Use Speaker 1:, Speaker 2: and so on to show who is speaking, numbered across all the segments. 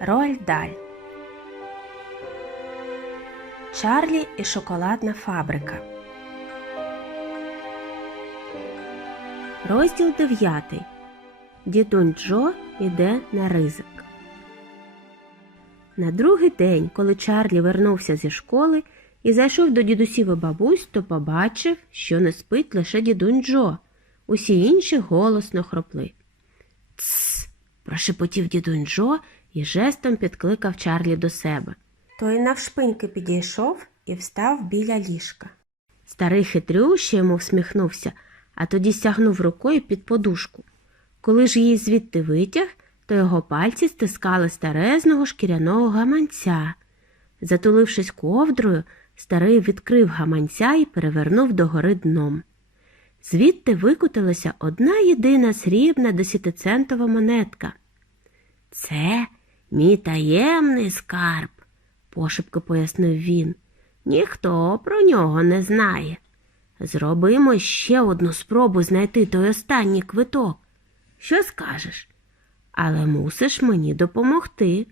Speaker 1: Роль Даль. Чарлі і шоколадна фабрика. Розділ 9. Дідунь Джо йде на ризик. На другий день, коли Чарлі вернувся зі школи і зайшов до дідусів і бабусь, то побачив, що не спить лише дідунь Джо. Усі інші голосно хропли. Тсс. прошепотів дідунь Джо і жестом підкликав Чарлі до себе. Той навшпиньки підійшов і встав біля ліжка. Старий хитрющий йому всміхнувся, а тоді стягнув рукою під подушку. Коли ж її звідти витяг, то його пальці стискали старезного шкіряного гаманця. Затулившись ковдрою, старий відкрив гаманця і перевернув догори дном. Звідти викотилася одна єдина срібна десятицентова монетка. Це мій таємний скарб, пошепки пояснив він. Ніхто про нього не знає. Зробимо ще одну спробу знайти той останній квиток. Що скажеш? Але мусиш мені допомогти.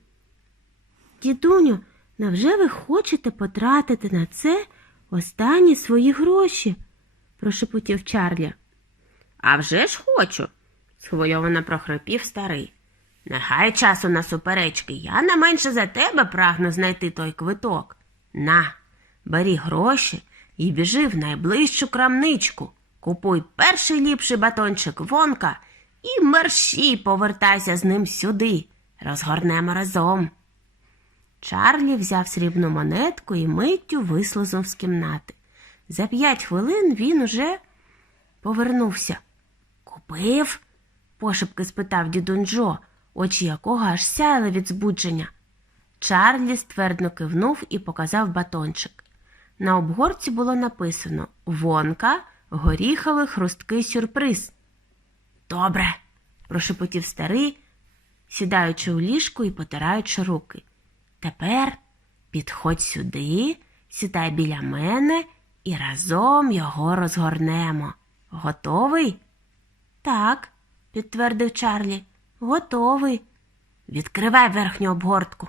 Speaker 1: Дідуню, невже ви хочете потратити на це останні свої гроші? прошепотів Чарлі. «А вже ж хочу, схвильовано прохрипів старий. Нехай часу на суперечки, я не менше за тебе прагну знайти той квиток. На, бери гроші і біжи в найближчу крамничку. Купуй перший ліпший батончик вонка і мерщій повертайся з ним сюди. Розгорнемо разом. Чарлі взяв срібну монетку і миттю вислизнув з кімнати. За п'ять хвилин він уже повернувся. Купив? пошепки спитав дідунь Джо, очі якого аж сяяли від збудження. Чарлі ствердно кивнув і показав батончик. На обгорці було написано Вонка, горіховий хрусткий сюрприз. Добре, прошепотів старий, сідаючи у ліжку і потираючи руки. Тепер підходь сюди, сідай біля мене і разом його розгорнемо. Готовий? Так, підтвердив Чарлі. Готовий. Відкривай верхню обгортку.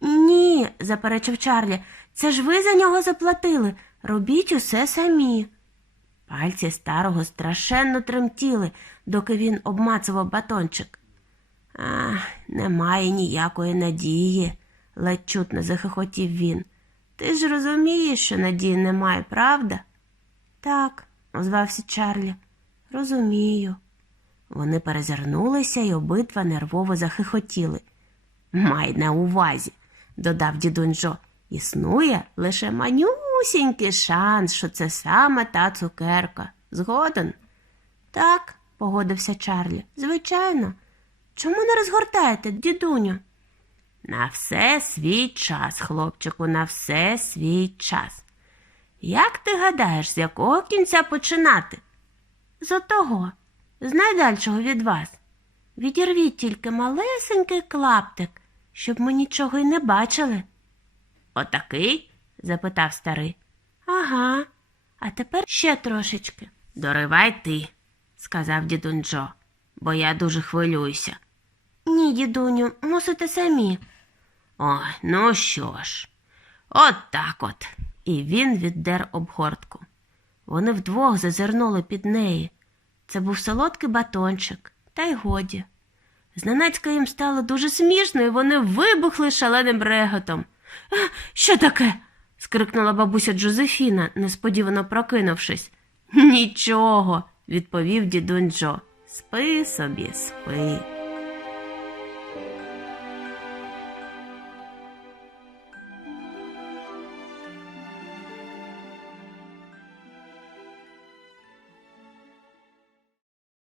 Speaker 1: Ні, заперечив Чарлі, це ж ви за нього заплатили. Робіть усе самі. Пальці старого страшенно тремтіли, доки він обмацував батончик. Ах, немає ніякої надії, ледь чутно захихотів він. Ти ж розумієш, що надії немає, правда? Так, озвався Чарлі. Розумію. Вони перезирнулися і обидва нервово захихотіли. Май на увазі, додав дідунь існує лише манюсінький шанс, що це саме та цукерка. Згоден? Так, погодився Чарлі. Звичайно. Чому не розгортаєте, дідуню? На все свій час, хлопчику, на все свій час. Як ти гадаєш, з якого кінця починати? З отого, з найдальшого від вас. Відірвіть тільки малесенький клаптик, щоб ми нічого й не бачили. Отакий? запитав старий. Ага, а тепер ще трошечки. Доривай ти, сказав дідунь Джо, бо я дуже хвилююся. Ні, дідуню, мусите самі. Ой, ну що ж, от так от. І він віддер обгортку. Вони вдвох зазирнули під неї. Це був солодкий батончик, та й годі. Зненацька їм стало дуже смішно, і вони вибухли шаленим реготом. Що таке? скрикнула бабуся Джозефіна, несподівано прокинувшись. Нічого, відповів дідунь Джо. Спи собі, спи.